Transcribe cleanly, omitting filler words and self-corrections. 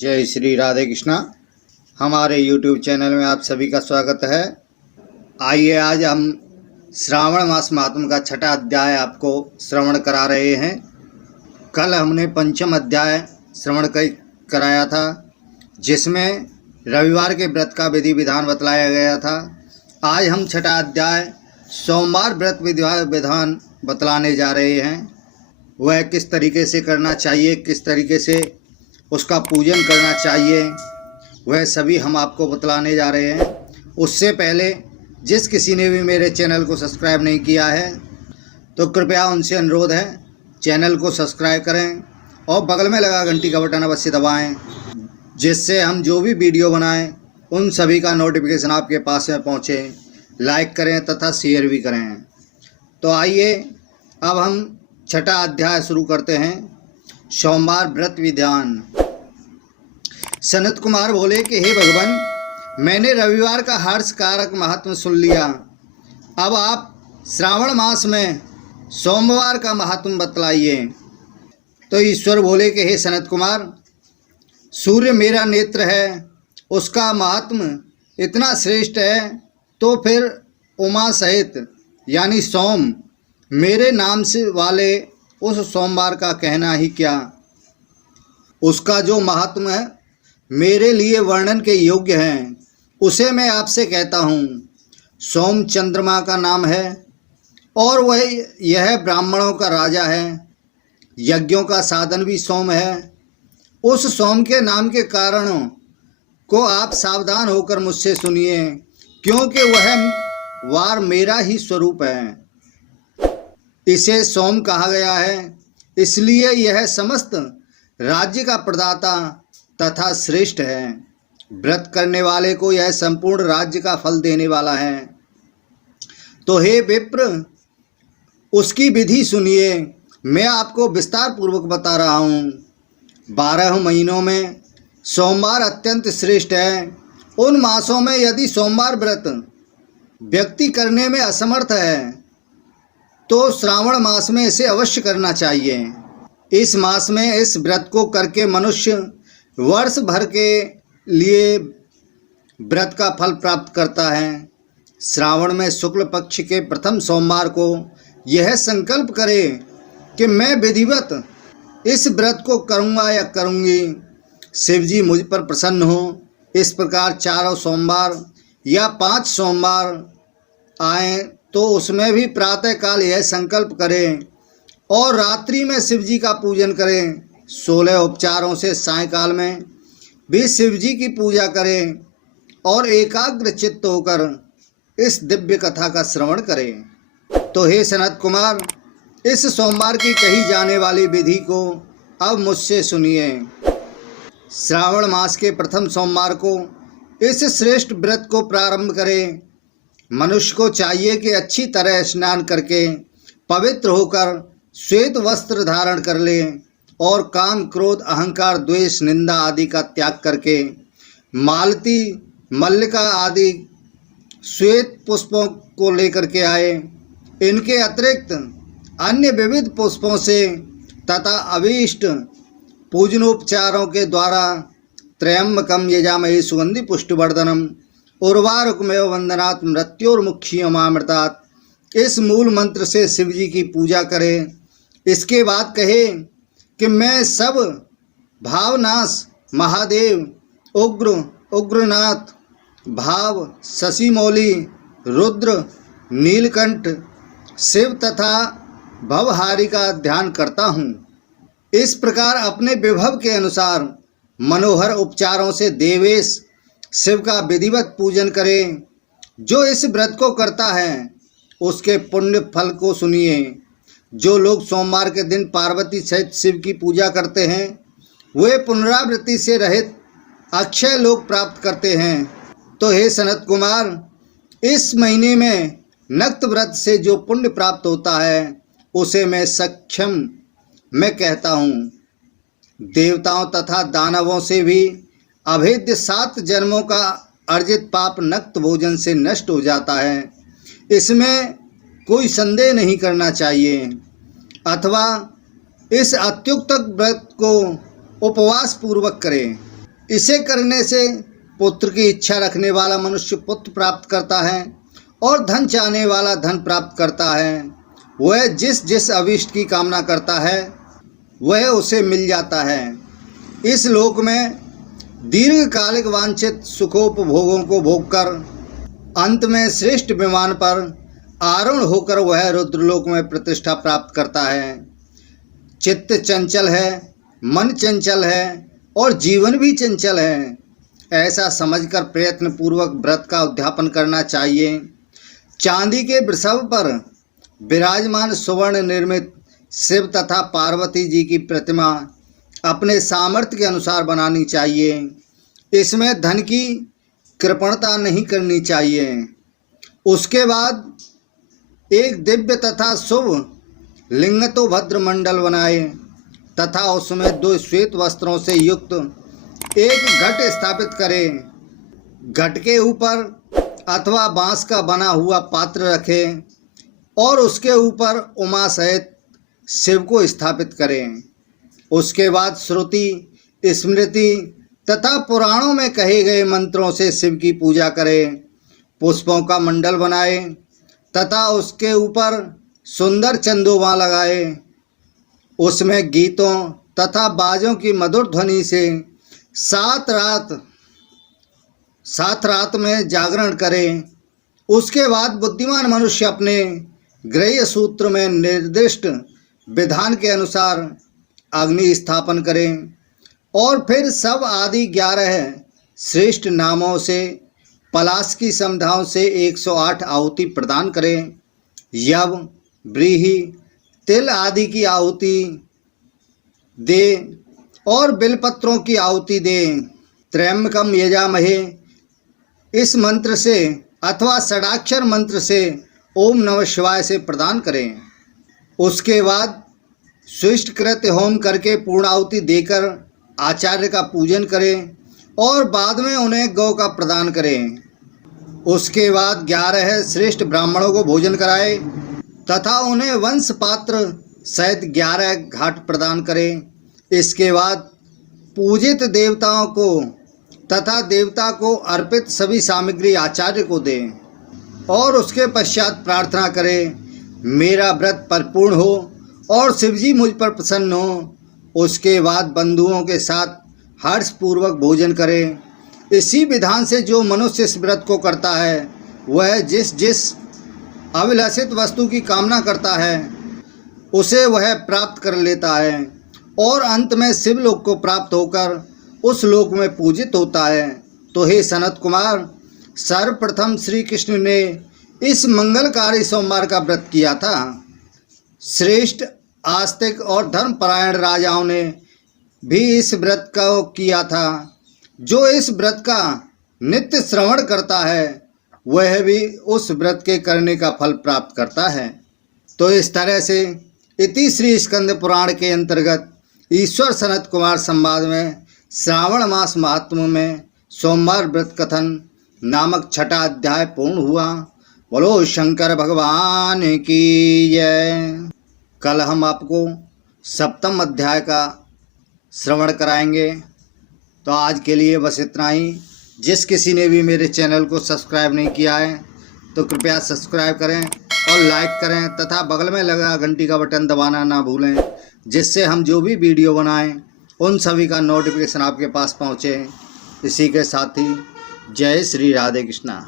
जय श्री राधे कृष्णा। हमारे YouTube channel में आप सभी का स्वागत है। आइए आज हम श्रावण मास महात्म्य का छठा अध्याय आपको श्रवण करा रहे हैं। कल हमने पंचम अध्याय श्रवण कराया था, जिसमें रविवार के व्रत का विधि विधान बतलाया गया था। आज हम छठा अध्याय सोमवार व्रत विधान बतलाने जा रहे हैं। वह किस तरीके से करना चाहिए, किस तरीके से उसका पूजन करना चाहिए, वह सभी हम आपको बतलाने जा रहे हैं। उससे पहले जिस किसी ने भी मेरे चैनल को सब्सक्राइब नहीं किया है तो कृपया उनसे अनुरोध है चैनल को सब्सक्राइब करें और बगल में लगा घंटी का बटन अवश्य दबाएं, जिससे हम जो भी वीडियो बनाएं उन सभी का नोटिफिकेशन आपके पास में पहुंचे। लाइक करें तथा शेयर भी करें। तो आइए अब हम छठा अध्याय शुरू करते हैं। सोमवार व्रत विधान। सनत कुमार बोले कि हे भगवान, मैंने रविवार का हर्ष कारक महात्म सुन लिया। अब आप श्रावण मास में सोमवार का महात्म बतलाइए। तो ईश्वर बोले कि हे सनत कुमार, सूर्य मेरा नेत्र है, उसका महात्म इतना श्रेष्ठ है, तो फिर उमा सहित यानी सोम मेरे नाम से वाले उस सोमवार का कहना ही क्या। उसका जो महात्म है मेरे लिए वर्णन के योग्य हैं, उसे मैं आपसे कहता हूँ। सोम चंद्रमा का नाम है और यह ब्राह्मणों का राजा है। यज्ञों का साधन भी सोम है। उस सोम के नाम के कारणों को आप सावधान होकर मुझसे सुनिए, क्योंकि वह वार मेरा ही स्वरूप है। इसे सोम कहा गया है, इसलिए यह समस्त राज्य का प्रदाता तथा श्रेष्ठ है। व्रत करने वाले को यह संपूर्ण राज्य का फल देने वाला है। तो हे विप्र, उसकी विधि सुनिए। मैं आपको विस्तार पूर्वक बता रहा हूँ। 12 महीनों में सोमवार अत्यंत श्रेष्ठ है। उन मासों में यदि सोमवार व्रत व्यक्ति करने में असमर्थ है तो श्रावण मास में इसे अवश्य करना चाहिए। इस मास में इस व्रत को करके मनुष्य वर्ष भर के लिए व्रत का फल प्राप्त करता है। श्रावण में शुक्ल पक्ष के प्रथम सोमवार को यह संकल्प करे कि मैं विधिवत इस व्रत को करूँगा या करूँगी, शिवजी मुझ पर प्रसन्न हो। इस प्रकार 4 सोमवार या 5 सोमवार आए तो उसमें भी प्रातःकाल यह संकल्प करें और रात्रि में शिवजी का पूजन करें। 16 उपचारों से सायंकाल में भी शिवजी की पूजा करें और एकाग्र चित्त होकर इस दिव्य कथा का श्रवण करें। तो हे सनत कुमार, इस सोमवार की कही जाने वाली विधि को अब मुझसे सुनिए। श्रावण मास के प्रथम सोमवार को इस श्रेष्ठ व्रत को प्रारंभ करें। मनुष्य को चाहिए कि अच्छी तरह स्नान करके पवित्र होकर श्वेत वस्त्र धारण कर ले और काम, क्रोध, अहंकार, द्वेष, निंदा आदि का त्याग करके मालती, मल्लिका आदि श्वेत पुष्पों को लेकर के आए। इनके अतिरिक्त अन्य विविध पुष्पों से तथा अभीष्ट पूजनोपचारों के द्वारा त्र्यंबकम यजामहे सुगंधि पुष्टिवर्धनम उर्वारुकमेव वंदनात् मृत्योर्मुक्षीयमामृतात्, इस मूल मंत्र से शिवजी की पूजा करें। इसके बाद कहे कि मैं सब भावनाश महादेव, उग्रनाथ, भाव, शशिमौली, रुद्र, नीलकंठ, शिव तथा भवहारी का ध्यान करता हूँ। इस प्रकार अपने विभव के अनुसार मनोहर उपचारों से देवेश शिव का विधिवत पूजन करें। जो इस व्रत को करता है उसके पुण्य फल को सुनिए। जो लोग सोमवार के दिन पार्वती सहित शिव की पूजा करते हैं वे पुनरावृत्ति से रहित अक्षय लोक प्राप्त करते हैं। तो हे सनत कुमार, इस महीने में नक्त व्रत से जो पुण्य प्राप्त होता है उसे मैं कहता हूँ। देवताओं तथा दानवों से भी अभेद्य 7 जन्मों का अर्जित पाप नक्त भोजन से नष्ट हो जाता है। इसमें कोई संदेह नहीं करना चाहिए। अथवा इस अत्युक्त व्रत को उपवास पूर्वक करें। इसे करने से पुत्र की इच्छा रखने वाला मनुष्य पुत्र प्राप्त करता है और धन चाहने वाला धन प्राप्त करता है। वह जिस जिस अभीष्ट की कामना करता है वह उसे मिल जाता है। इस लोक में दीर्घकालिक वांछित सुखोपभोगों को भोगकर अंत में श्रेष्ठ विमान पर आरूढ़ होकर वह रुद्रलोक में प्रतिष्ठा प्राप्त करता है। चित्त चंचल है, मन चंचल है और जीवन भी चंचल है, ऐसा समझकर प्रयत्न पूर्वक व्रत का उद्यापन करना चाहिए। चांदी के वृषभ पर विराजमान सुवर्ण निर्मित शिव तथा पार्वती जी की प्रतिमा अपने सामर्थ्य के अनुसार बनानी चाहिए। इसमें धन की कृपणता नहीं करनी चाहिए। उसके बाद एक दिव्य तथा शुभ लिंगतोभद्र मंडल बनाए तथा उसमें 2 श्वेत वस्त्रों से युक्त एक घट स्थापित करें। घट के ऊपर अथवा बांस का बना हुआ पात्र रखें और उसके ऊपर उमा सहित शिव को स्थापित करें। उसके बाद श्रुति, स्मृति तथा पुराणों में कहे गए मंत्रों से शिव की पूजा करें। पुष्पों का मंडल बनाए तथा उसके ऊपर सुंदर चंदोबा लगाए। उसमें गीतों तथा बाजों की मधुर ध्वनि से 7 रात में जागरण करें। उसके बाद बुद्धिमान मनुष्य अपने गृह सूत्र में निर्दिष्ट विधान के अनुसार अग्नि स्थापन करें और फिर सब आदि 11 श्रेष्ठ नामों से पलाश की संध्याओं से 108 आहुति प्रदान करें। यव, व्रीहि, तिल आदि की आहुति दे और बिलपत्रों की आहुति दें। त्र्यंबकम यजामहे इस मंत्र से अथवा षडाक्षर मंत्र से ओम नमः शिवाय से प्रदान करें। उसके बाद स्विष्टकृत होम करके पूर्णाहुति देकर आचार्य का पूजन करें और बाद में उन्हें गौ का प्रदान करें। उसके बाद 11 श्रेष्ठ ब्राह्मणों को भोजन कराए तथा उन्हें वंश पात्र सहित 11 घाट प्रदान करें। इसके बाद पूजित देवताओं को तथा देवता को अर्पित सभी सामग्री आचार्य को दें और उसके पश्चात प्रार्थना करें, मेरा व्रत परिपूर्ण हो और शिवजी मुझ पर प्रसन्न हो। उसके बाद बंधुओं के साथ हर्षपूर्वक भोजन करें। इसी विधान से जो मनुष्य इस व्रत को करता है वह जिस जिस अभिलषित वस्तु की कामना करता है उसे वह प्राप्त कर लेता है और अंत में शिवलोक को प्राप्त होकर उस लोक में पूजित होता है। तो हे सनत कुमार, सर्वप्रथम श्री कृष्ण ने इस मंगलकारी सोमवार का व्रत किया था। श्रेष्ठ आस्तिक और धर्मपरायण राजाओं ने भी इस व्रत को किया था। जो इस व्रत का नित्य श्रवण करता है वह भी उस व्रत के करने का फल प्राप्त करता है। तो इस तरह से इति श्री स्कंद पुराण के अंतर्गत ईश्वर सनत कुमार संवाद में श्रावण मास महात्म्य में सोमवार व्रत कथन नामक 6वां अध्याय पूर्ण हुआ। बोलो शंकर भगवान की जय। कल हम आपको 7वां अध्याय का श्रवण कराएंगे। तो आज के लिए बस इतना ही। जिस किसी ने भी मेरे चैनल को सब्सक्राइब नहीं किया है तो कृपया सब्सक्राइब करें और लाइक करें तथा बगल में लगा घंटी का बटन दबाना ना भूलें, जिससे हम जो भी वीडियो बनाएं उन सभी का नोटिफिकेशन आपके पास पहुंचे। इसी के साथ ही जय श्री राधे कृष्णा।